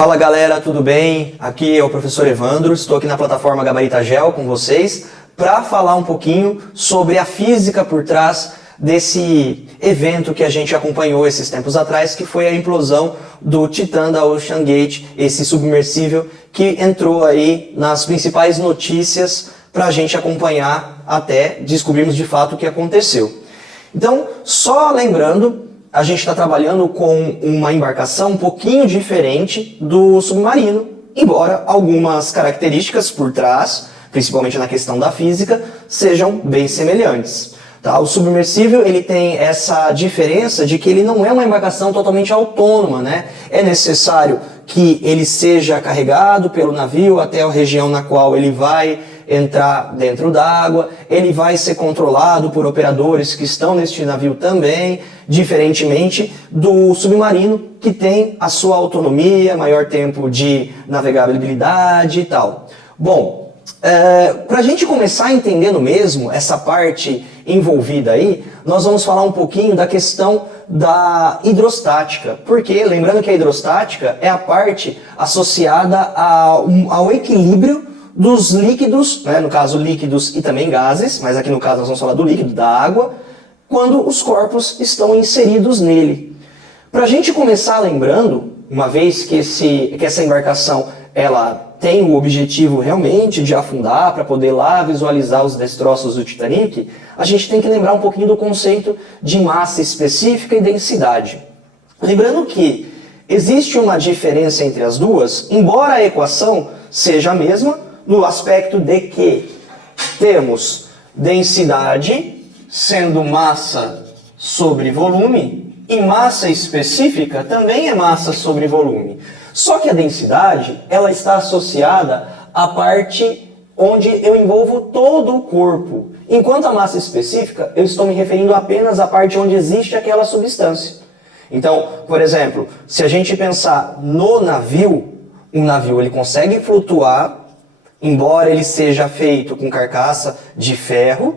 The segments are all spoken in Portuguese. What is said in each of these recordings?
Fala galera, tudo bem? Aqui é o professor Evandro, estou aqui na plataforma Gabarita Gel com vocês para falar um pouquinho sobre a física por trás desse evento que a gente acompanhou esses tempos atrás, que foi a implosão do Titã da Ocean Gate, esse submersível que entrou aí nas principais notícias para a gente acompanhar até descobrirmos de fato o que aconteceu. Então, só lembrando, a gente está trabalhando com uma embarcação um pouquinho diferente do submarino, embora algumas características por trás, principalmente na questão da física, sejam bem semelhantes. Tá? O submersível ele tem essa diferença de que ele não é uma embarcação totalmente autônoma, né? É necessário que ele seja carregado pelo navio até a região na qual ele vai entrar dentro d'água, ele vai ser controlado por operadores que estão neste navio também, diferentemente do submarino, que tem a sua autonomia, maior tempo de navegabilidade e tal. Bom, para a gente começar entendendo mesmo essa parte envolvida aí, nós vamos falar um pouquinho da questão da hidrostática, porque lembrando que a hidrostática é a parte associada ao equilíbrio dos líquidos, né, no caso líquidos e também gases, mas aqui no caso nós vamos falar do líquido, da água, quando os corpos estão inseridos nele. Para a gente começar lembrando, uma vez que essa embarcação ela tem o objetivo realmente de afundar, para poder lá visualizar os destroços do Titanic, a gente tem que lembrar um pouquinho do conceito de massa específica e densidade. Lembrando que existe uma diferença entre as duas, embora a equação seja a mesma, no aspecto de que temos densidade sendo massa sobre volume e massa específica também é massa sobre volume. Só que a densidade ela está associada à parte onde eu envolvo todo o corpo, enquanto a massa específica eu estou me referindo apenas à parte onde existe aquela substância. Então, por exemplo, se a gente pensar no navio, um navio ele consegue flutuar, embora ele seja feito com carcaça de ferro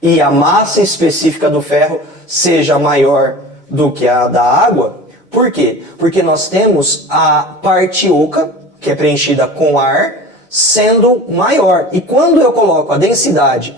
e a massa específica do ferro seja maior do que a da água. Por quê? Porque nós temos a parte oca, que é preenchida com ar, sendo maior. E quando eu coloco a densidade,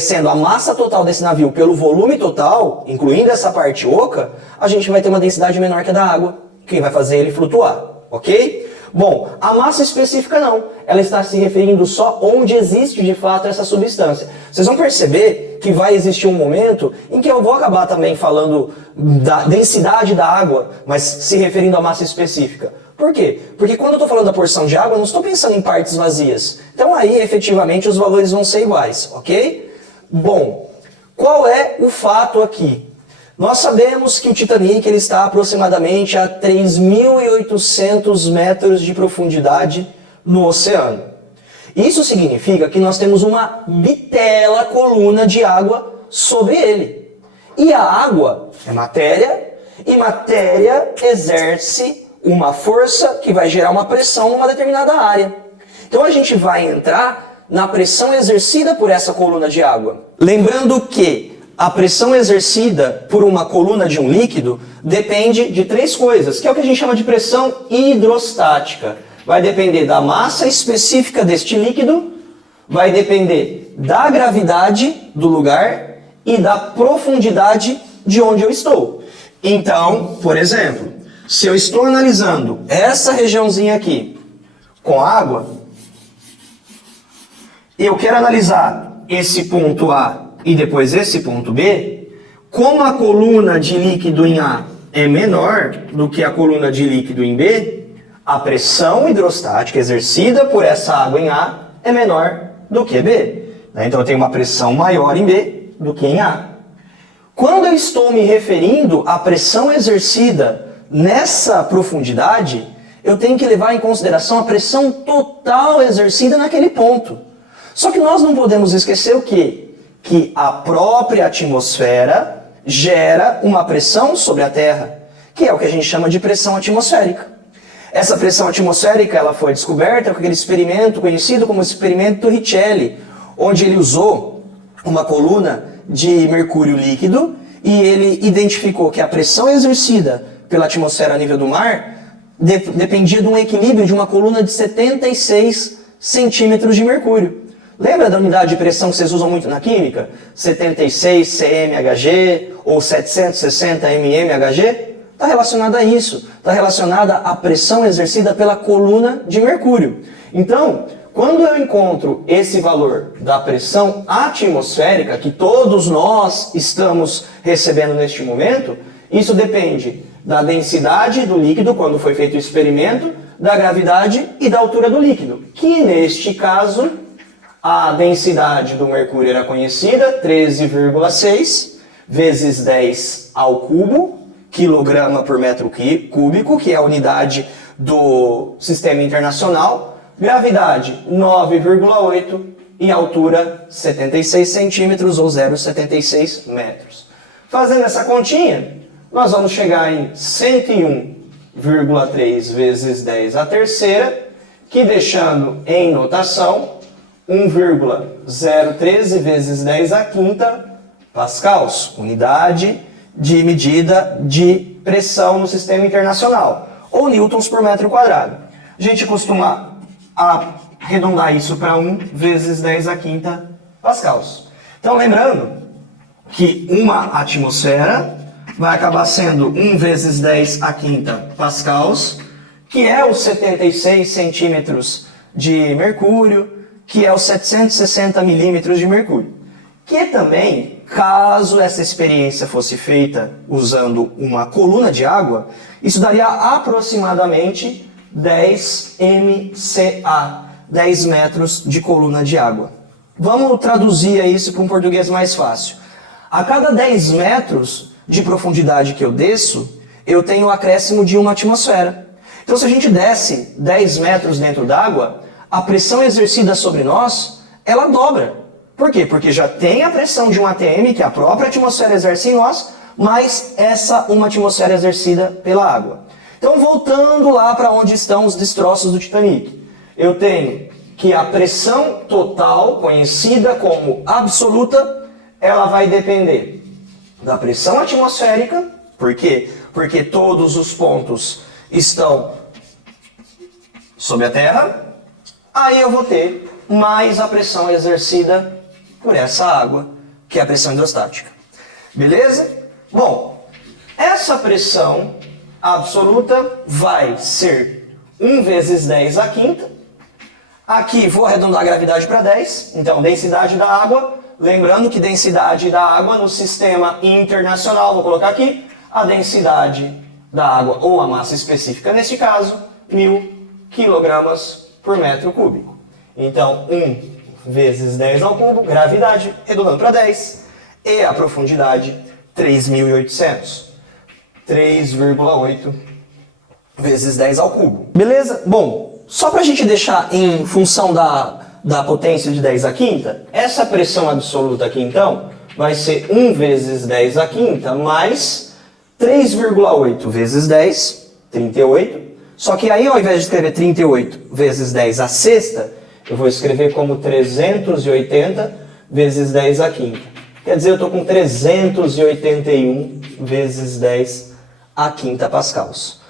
sendo a massa total desse navio pelo volume total, incluindo essa parte oca, a gente vai ter uma densidade menor que a da água, que vai fazer ele flutuar, ok? Bom, a massa específica não, ela está se referindo só onde existe de fato essa substância. Vocês vão perceber que vai existir um momento em que eu vou acabar também falando da densidade da água, mas se referindo à massa específica. Por quê? Porque quando eu estou falando da porção de água, eu não estou pensando em partes vazias. Então aí, efetivamente, os valores vão ser iguais, ok? Bom, qual é o fato aqui? Nós sabemos que o Titanic ele está aproximadamente a 3.800 metros de profundidade no oceano. Isso significa que nós temos uma bitela coluna de água sobre ele. E a água é matéria, e matéria exerce uma força que vai gerar uma pressão numa determinada área. Então a gente vai entrar na pressão exercida por essa coluna de água. Lembrando que a pressão exercida por uma coluna de um líquido depende de três coisas, que é o que a gente chama de pressão hidrostática. Vai depender da massa específica deste líquido, vai depender da gravidade do lugar e da profundidade de onde eu estou. Então, por exemplo, se eu estou analisando essa regiãozinha aqui com água, eu quero analisar esse ponto A e depois esse ponto B, como a coluna de líquido em A é menor do que a coluna de líquido em B, a pressão hidrostática exercida por essa água em A é menor do que B. Então eu tenho uma pressão maior em B do que em A. Quando eu estou me referindo à pressão exercida nessa profundidade, eu tenho que levar em consideração a pressão total exercida naquele ponto. Só que nós não podemos esquecer o quê? Que a própria atmosfera gera uma pressão sobre a Terra, que é o que a gente chama de pressão atmosférica. Essa pressão atmosférica ela foi descoberta com aquele experimento conhecido como experimento Torricelli, onde ele usou uma coluna de mercúrio líquido e ele identificou que a pressão exercida pela atmosfera a nível do mar dependia de um equilíbrio de uma coluna de 76 centímetros de mercúrio. Lembra da unidade de pressão que vocês usam muito na química? 76 cmHg ou 760 mmHg? Está relacionada a isso. Está relacionada à pressão exercida pela coluna de mercúrio. Então, quando eu encontro esse valor da pressão atmosférica, que todos nós estamos recebendo neste momento, isso depende da densidade do líquido, quando foi feito o experimento, da gravidade e da altura do líquido, que neste caso, a densidade do mercúrio era conhecida, 13,6 vezes 10 ao cubo, quilograma por metro cúbico, que é a unidade do Sistema Internacional, gravidade 9,8 e altura 76 centímetros ou 0,76 metros. Fazendo essa continha, nós vamos chegar em 101,3 vezes 10 à terceira, que deixando em notação 1,013 vezes 10 à quinta pascals, unidade de medida de pressão no Sistema Internacional, ou newtons por metro quadrado. A gente costuma arredondar isso para 1 vezes 10 à quinta pascals. Então, lembrando que uma atmosfera vai acabar sendo 1 vezes 10 à quinta pascals, que é os 76 centímetros de mercúrio, que é os 760 milímetros de mercúrio. Que também, caso essa experiência fosse feita usando uma coluna de água, isso daria aproximadamente 10 MCA, 10 metros de coluna de água. Vamos traduzir isso para um português mais fácil. A cada 10 metros de profundidade que eu desço, eu tenho o acréscimo de uma atmosfera. Então, se a gente desce 10 metros dentro d'água, a pressão exercida sobre nós, ela dobra. Por quê? Porque já tem a pressão de um ATM, que a própria atmosfera exerce em nós, mais uma atmosfera exercida pela água. Então, voltando lá para onde estão os destroços do Titanic, eu tenho que a pressão total, conhecida como absoluta, ela vai depender da pressão atmosférica. Por quê? Porque todos os pontos estão sob a Terra. Aí eu vou ter mais a pressão exercida por essa água, que é a pressão hidrostática. Beleza? Bom, essa pressão absoluta vai ser 1 vezes 10 à quinta. Aqui vou arredondar a gravidade para 10. Então, densidade da água. Lembrando que densidade da água no Sistema Internacional, vou colocar aqui, a densidade da água, ou a massa específica neste caso, 1000 kg por metro cúbico. Então, 1 vezes 10 ao cubo, gravidade, arredondando para 10, e a profundidade, 3.800. 3,8 vezes 10 ao cubo. Beleza? Bom, só para a gente deixar em função da potência de 10 à quinta, essa pressão absoluta aqui, então, vai ser 1 vezes 10 à quinta, mais 3,8 vezes 10, 38. Só que aí, ao invés de escrever 38 vezes 10 à sexta, eu vou escrever como 380 vezes 10 à quinta. Quer dizer, eu estou com 381 vezes 10 à quinta pascals.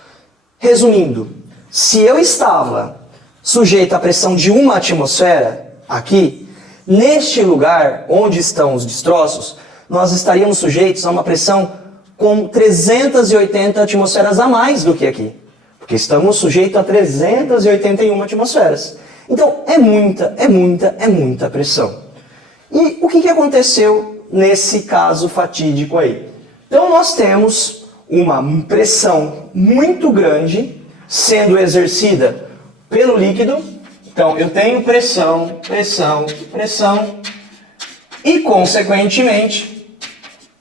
Resumindo, se eu estava sujeito à pressão de uma atmosfera, aqui, neste lugar onde estão os destroços, nós estaríamos sujeitos a uma pressão com 380 atmosferas a mais do que aqui. Porque estamos sujeitos a 381 atmosferas. Então, é muita pressão. E o que aconteceu nesse caso fatídico aí? Então, nós temos uma pressão muito grande sendo exercida pelo líquido. Então, eu tenho pressão, e, consequentemente,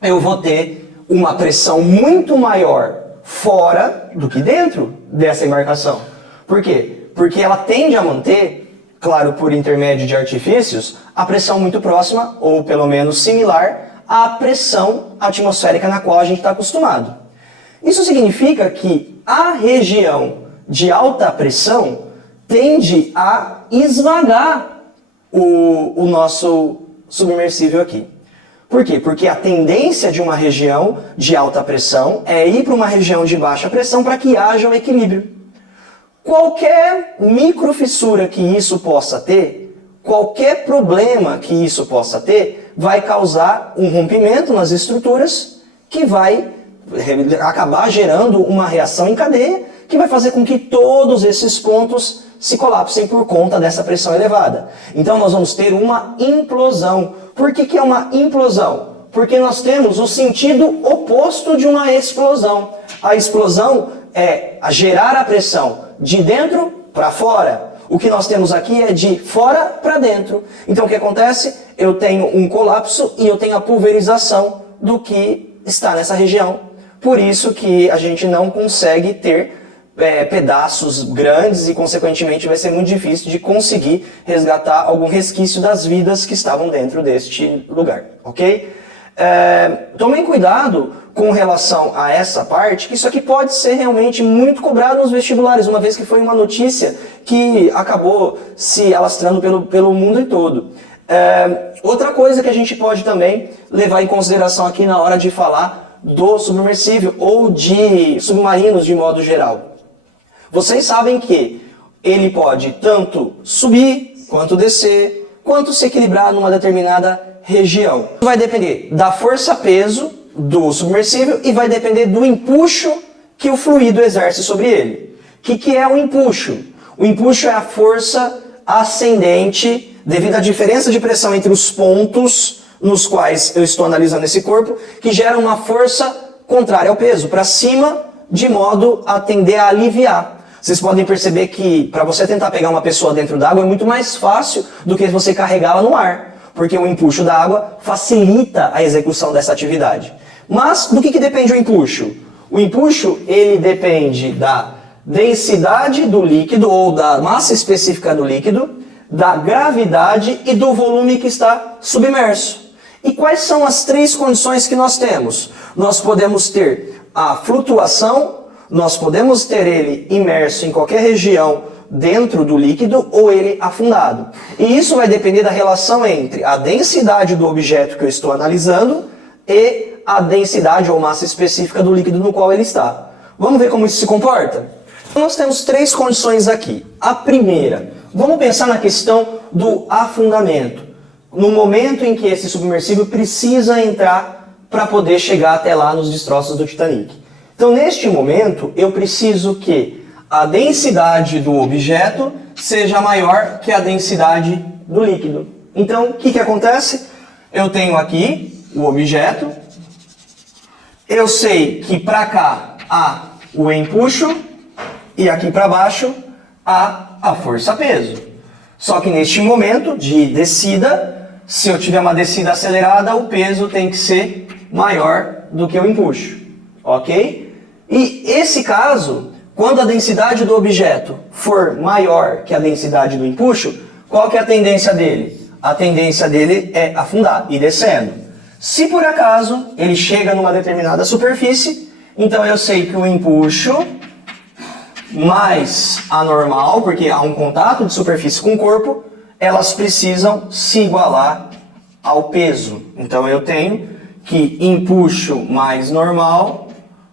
eu vou ter uma pressão muito maior fora do que dentro dessa embarcação. Por quê? Porque ela tende a manter, claro, por intermédio de artifícios, a pressão muito próxima, ou pelo menos similar, à pressão atmosférica na qual a gente está acostumado. Isso significa que a região de alta pressão tende a esvagar o nosso submersível aqui. Por quê? Porque a tendência de uma região de alta pressão é ir para uma região de baixa pressão para que haja um equilíbrio. Qualquer microfissura que isso possa ter, qualquer problema que isso possa ter, vai causar um rompimento nas estruturas que vai acabar gerando uma reação em cadeia que vai fazer com que todos esses pontos se colapsem por conta dessa pressão elevada. Então nós vamos ter uma implosão. Por que é uma implosão? Porque nós temos o sentido oposto de uma explosão. A explosão é gerar a pressão de dentro para fora. O que nós temos aqui é de fora para dentro. Então o que acontece? Eu tenho um colapso e eu tenho a pulverização do que está nessa região. Por isso que a gente não consegue ter pedaços grandes e, consequentemente, vai ser muito difícil de conseguir resgatar algum resquício das vidas que estavam dentro deste lugar, ok? Tomem cuidado com relação a essa parte, que isso aqui pode ser realmente muito cobrado nos vestibulares, uma vez que foi uma notícia que acabou se alastrando pelo mundo todo. Outra coisa que a gente pode também levar em consideração aqui na hora de falar do submersível ou de submarinos de modo geral. Vocês sabem que ele pode tanto subir, quanto descer, quanto se equilibrar numa determinada região. Vai depender da força-peso do submersível e vai depender do empuxo que o fluido exerce sobre ele. O que é o empuxo? O empuxo é a força ascendente devido à diferença de pressão entre os pontos nos quais eu estou analisando esse corpo, que gera uma força contrária ao peso, para cima, de modo a tender a aliviar. Vocês podem perceber que para você tentar pegar uma pessoa dentro d'água é muito mais fácil do que você carregá-la no ar, porque o empuxo da água facilita a execução dessa atividade. Mas do que depende o empuxo? O empuxo, ele depende da densidade do líquido ou da massa específica do líquido, da gravidade e do volume que está submerso. E quais são as três condições que nós temos? Nós podemos ter a flutuação, nós podemos ter ele imerso em qualquer região dentro do líquido ou ele afundado. E isso vai depender da relação entre a densidade do objeto que eu estou analisando e a densidade ou massa específica do líquido no qual ele está. Vamos ver como isso se comporta? Nós temos três condições aqui. A primeira, vamos pensar na questão do afundamento. No momento em que esse submersível precisa entrar para poder chegar até lá nos destroços do Titanic. Então, neste momento, eu preciso que a densidade do objeto seja maior que a densidade do líquido. Então, o que acontece? Eu tenho aqui o objeto, eu sei que para cá há o empuxo e aqui para baixo há a força-peso. Só que neste momento de descida, se eu tiver uma descida acelerada, o peso tem que ser maior do que o empuxo, ok? E esse caso, quando a densidade do objeto for maior que a densidade do empuxo, qual que é a tendência dele? A tendência dele é afundar e descendo. Se por acaso ele chega numa determinada superfície, então eu sei que o empuxo mais a normal, porque há um contato de superfície com o corpo, elas precisam se igualar ao peso. Então eu tenho que empuxo mais normal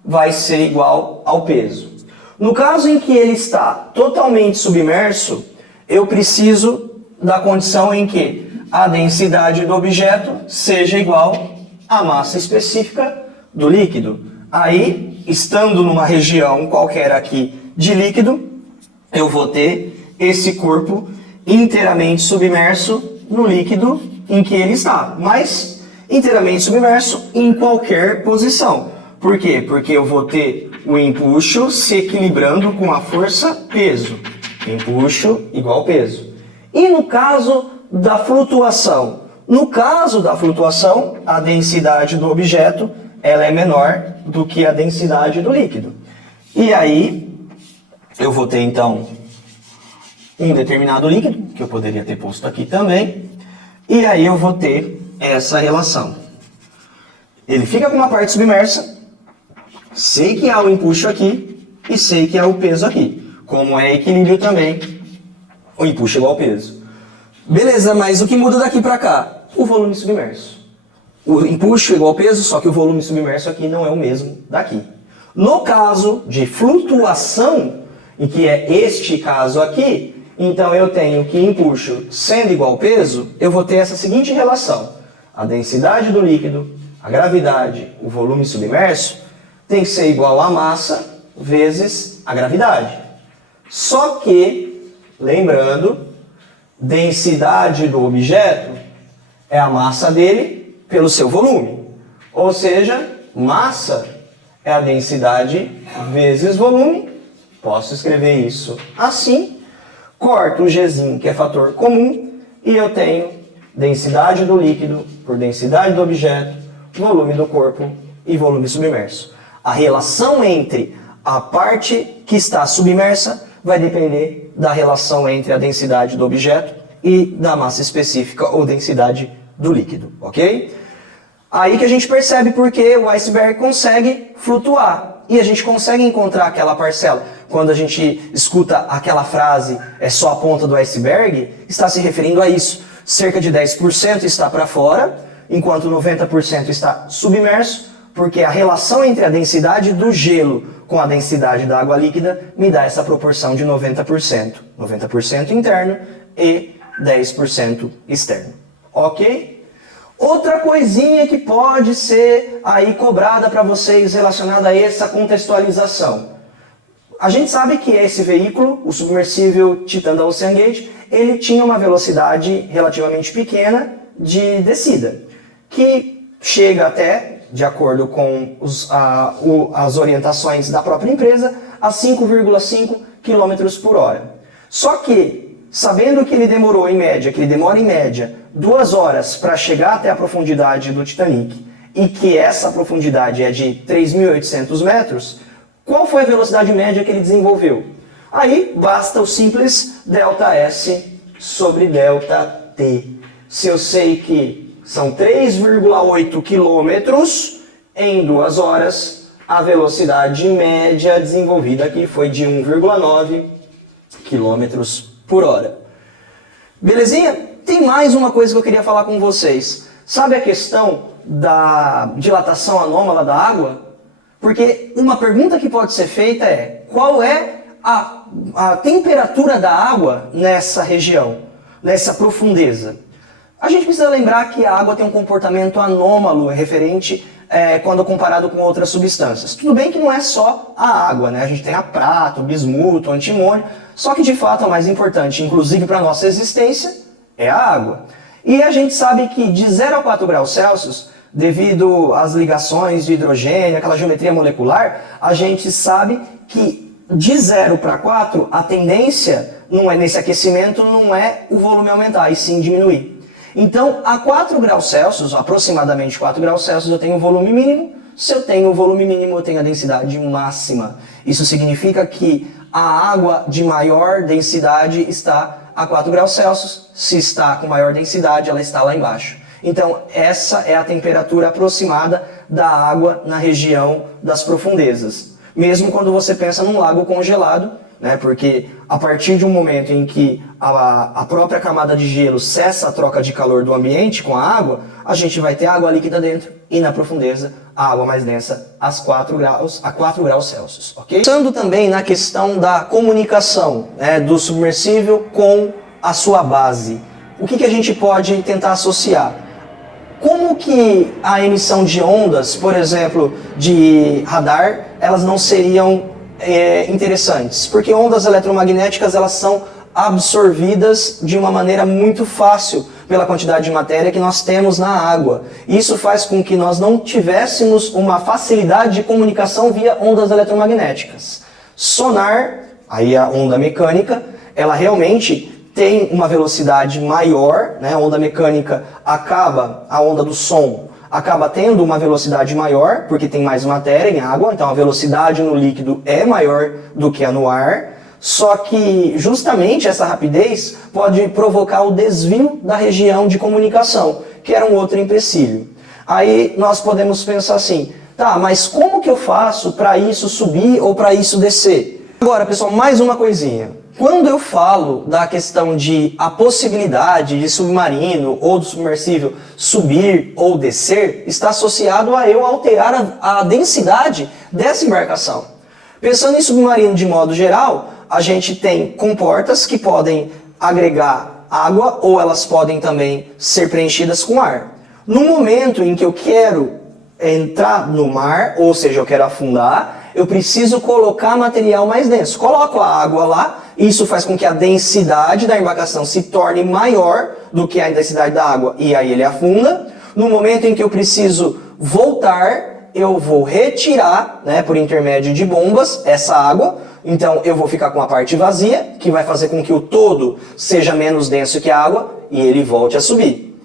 vai ser igual ao peso. No caso em que ele está totalmente submerso, eu preciso da condição em que a densidade do objeto seja igual à massa específica do líquido. Aí, estando numa região qualquer aqui de líquido, eu vou ter esse corpo inteiramente submerso no líquido em que ele está, mas inteiramente submerso em qualquer posição. Por quê? Porque eu vou ter o empuxo se equilibrando com a força-peso. Empuxo igual peso. E no caso da flutuação? No caso da flutuação, a densidade do objeto ela é menor do que a densidade do líquido. E aí, eu vou ter então um determinado líquido, que eu poderia ter posto aqui também, e aí eu vou ter essa relação. Ele fica com uma parte submersa, sei que há o empuxo aqui e sei que há o peso aqui. Como é equilíbrio também, o empuxo é igual ao peso. Beleza, mas o que muda daqui para cá? O volume submerso. O empuxo é igual ao peso, só que o volume submerso aqui não é o mesmo daqui. No caso de flutuação, em que é este caso aqui, então eu tenho que empuxo sendo igual ao peso, eu vou ter essa seguinte relação. A densidade do líquido, a gravidade, o volume submerso, tem que ser igual à massa vezes a gravidade. Só que, lembrando, densidade do objeto é a massa dele pelo seu volume. Ou seja, massa é a densidade vezes volume. Posso escrever isso assim. Corto o Gzinho, que é fator comum, e eu tenho densidade do líquido por densidade do objeto, volume do corpo e volume submerso. A relação entre a parte que está submersa vai depender da relação entre a densidade do objeto e da massa específica ou densidade do líquido, ok? Aí que a gente percebe porque o iceberg consegue flutuar e a gente consegue encontrar aquela parcela. Quando a gente escuta aquela frase, é só a ponta do iceberg, está se referindo a isso. Cerca de 10% está para fora, enquanto 90% está submerso, porque a relação entre a densidade do gelo com a densidade da água líquida me dá essa proporção de 90%. 90% interno e 10% externo. Ok? Outra coisinha que pode ser aí cobrada para vocês relacionada a essa contextualização. A gente sabe que esse veículo, o submersível Titan da OceanGate, ele tinha uma velocidade relativamente pequena de descida, que chega até, de acordo com as orientações da própria empresa, a 5,5 km por hora. Só que, sabendo que ele demora em média 2 horas para chegar até a profundidade do Titanic, e que essa profundidade é de 3.800 metros, qual foi a velocidade média que ele desenvolveu? Aí basta o simples ΔS sobre ΔT. Se eu sei que são 3,8 quilômetros em 2 horas, a velocidade média desenvolvida aqui foi de 1,9 quilômetros por hora. Belezinha? Tem mais uma coisa que eu queria falar com vocês. Sabe a questão da dilatação anômala da água? Porque uma pergunta que pode ser feita é: qual é a temperatura da água nessa região, nessa profundeza? A gente precisa lembrar que a água tem um comportamento anômalo referente quando comparado com outras substâncias. Tudo bem que não é só a água, né? A gente tem a prata, o bismuto, o antimônio, só que de fato a mais importante, inclusive para a nossa existência, é a água. E a gente sabe que de 0 a 4 graus Celsius, devido às ligações de hidrogênio, aquela geometria molecular, a gente sabe que de 0 para 4, a tendência nesse aquecimento não é o volume aumentar, e sim diminuir. Então, a 4 graus Celsius, aproximadamente 4 graus Celsius, eu tenho o volume mínimo. Se eu tenho o volume mínimo, eu tenho a densidade máxima. Isso significa que a água de maior densidade está a 4 graus Celsius. Se está com maior densidade, ela está lá embaixo. Então, essa é a temperatura aproximada da água na região das profundezas. Mesmo quando você pensa num lago congelado, né? Porque a partir de um momento em que a própria camada de gelo cessa a troca de calor do ambiente com a água, a gente vai ter água líquida dentro e na profundeza a água mais densa a 4 graus Celsius. Okay? Pensando também na questão da comunicação, né, do submersível com a sua base, o que a gente pode tentar associar? Como que a emissão de ondas, por exemplo, de radar, elas não seriam interessantes? Porque ondas eletromagnéticas elas são absorvidas de uma maneira muito fácil pela quantidade de matéria que nós temos na água. Isso faz com que nós não tivéssemos uma facilidade de comunicação via ondas eletromagnéticas. Sonar, aí a onda mecânica, ela realmente tem uma velocidade maior, né? A onda mecânica a onda do som acaba tendo uma velocidade maior, porque tem mais matéria em água, então a velocidade no líquido é maior do que a no ar, só que justamente essa rapidez pode provocar o desvio da região de comunicação, que era um outro empecilho. Aí nós podemos pensar assim, tá, mas como que eu faço para isso subir ou para isso descer? Agora, pessoal, mais uma coisinha. Quando eu falo da questão de a possibilidade de submarino ou do submersível subir ou descer, está associado a eu alterar a densidade dessa embarcação. Pensando em submarino de modo geral, a gente tem comportas que podem agregar água ou elas podem também ser preenchidas com ar. No momento em que eu quero entrar no mar, ou seja, eu quero afundar, eu preciso colocar material mais denso. Coloco a água lá, isso faz com que a densidade da embarcação se torne maior do que a densidade da água e aí ele afunda. No momento em que eu preciso voltar, eu vou retirar, né, por intermédio de bombas, essa água. Então eu vou ficar com a parte vazia, que vai fazer com que o todo seja menos denso que a água e ele volte a subir.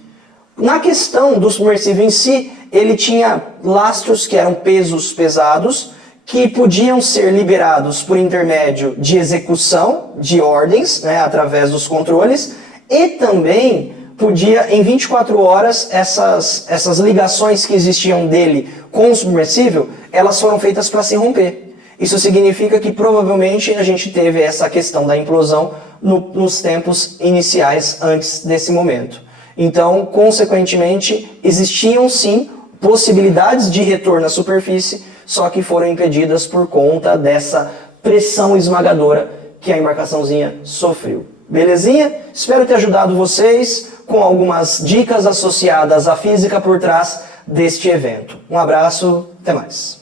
Na questão do submersível em si, ele tinha lastros que eram pesos pesados, que podiam ser liberados por intermédio de execução de ordens, né, através dos controles, e também podia, em 24 horas, essas ligações que existiam dele com o submersível, elas foram feitas para se romper. Isso significa que provavelmente a gente teve essa questão da implosão nos tempos iniciais antes desse momento. Então, consequentemente, existiam sim possibilidades de retorno à superfície, só que foram impedidas por conta dessa pressão esmagadora que a embarcaçãozinha sofreu. Belezinha? Espero ter ajudado vocês com algumas dicas associadas à física por trás deste evento. Um abraço, até mais.